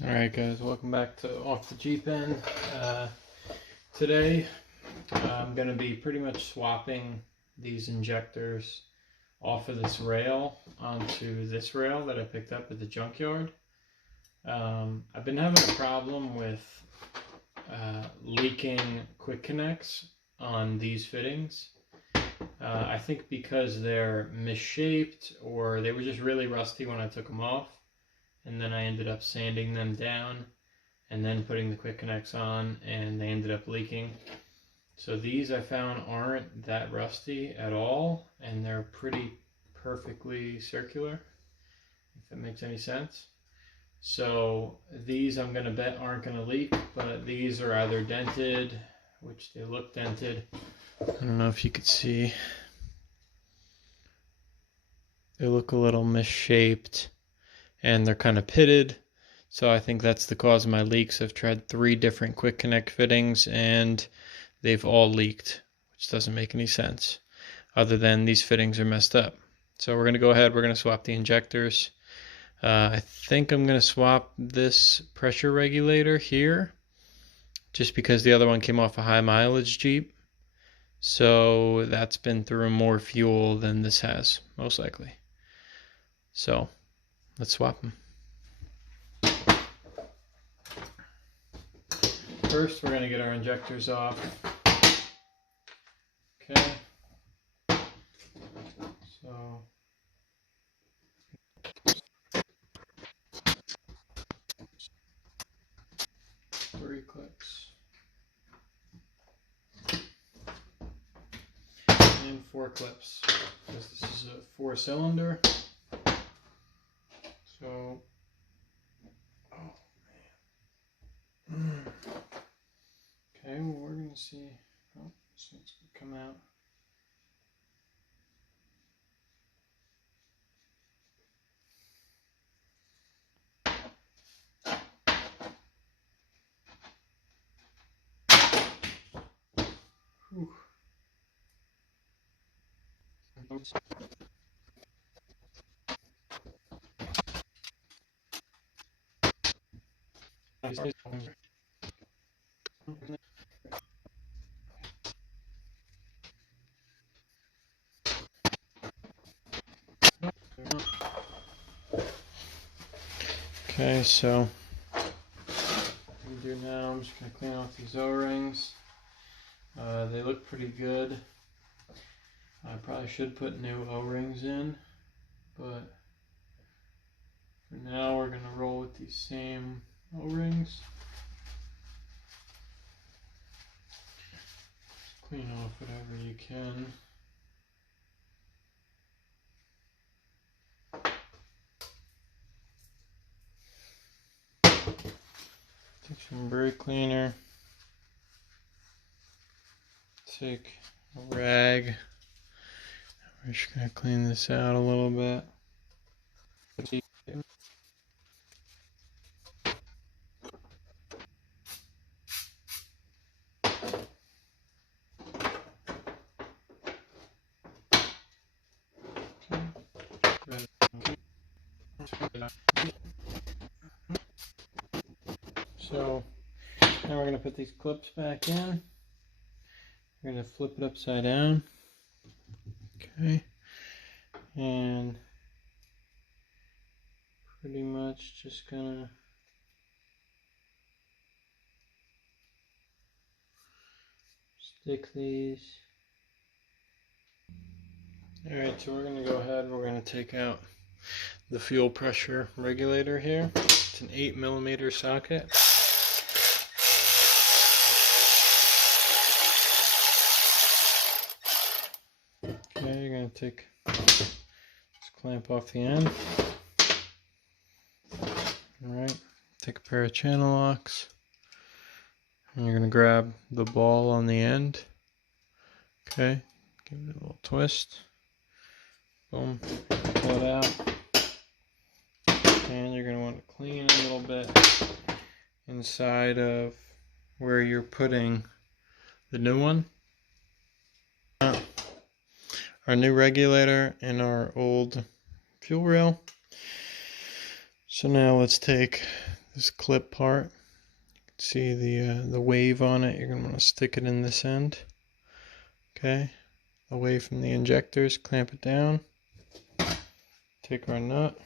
Alright guys, welcome back to Off the Jeep End. Today I'm going to be pretty much swapping these injectors off of this rail onto this rail that I picked up at the junkyard. I've been having a problem with leaking quick connects on these fittings. I think because they're misshaped or they were just really rusty when I took them off. And then I ended up sanding them down and then putting the quick connects on, and they ended up leaking. So these I found aren't that rusty at all, and they're pretty perfectly circular, if that makes any sense. So these I'm gonna bet aren't gonna leak, but these are either dented, which they look dented. I don't know if you could see. They look a little misshaped. And they're kind of pitted, so I think that's the cause of my leaks. I've tried 3 different quick connect fittings and they've all leaked, which doesn't make any sense other than these fittings are messed up. So we're going to go ahead, we're going to swap the injectors. I think I'm going to swap this pressure regulator here just because the other one came off a high mileage Jeep, so that's been through more fuel than this has, most likely. So let's swap them. First, we're going to get our injectors off. Okay. So, 3 clips. And 4 clips, because this is a 4-cylinder. So, oh man. Okay, well we're going to see. Oh, this one's going to come out. Whew. Okay, so what I'm going to do now, I'm just going to clean off these O-rings. They look pretty good. I probably should put new O-rings in, but for now we're going to roll with these same O-rings. Clean off whatever you can. Take some brake cleaner. Take a rag. We're just going to clean this out a little bit. So now we're going to put these clips back in. We're going to flip it upside down. Okay. And pretty much just gonna stick these. Alright, so we're gonna go ahead, we're gonna take out the fuel pressure regulator here. It's an 8mm socket. Okay, you're gonna take this clamp off the end. Alright, take a pair of channel locks, and you're going to grab the ball on the end. Okay, give it a little twist. Boom, pull it out. And you're going to want to clean a little bit inside of where you're putting the new one. Our new regulator and our old fuel rail. So now let's take this clip part. See the wave on it. You're going to want to stick it in this end. Okay, away from the injectors, clamp it down. Take our nut.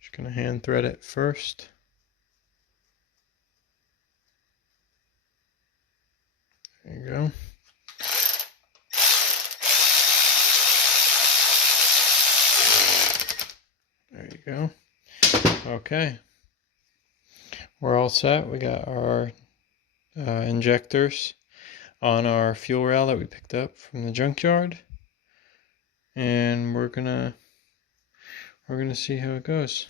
Just going to hand thread it first. There you go. There you go. Okay. We're all set. We got our injectors on our fuel rail that we picked up from the junkyard. And we're gonna see how it goes.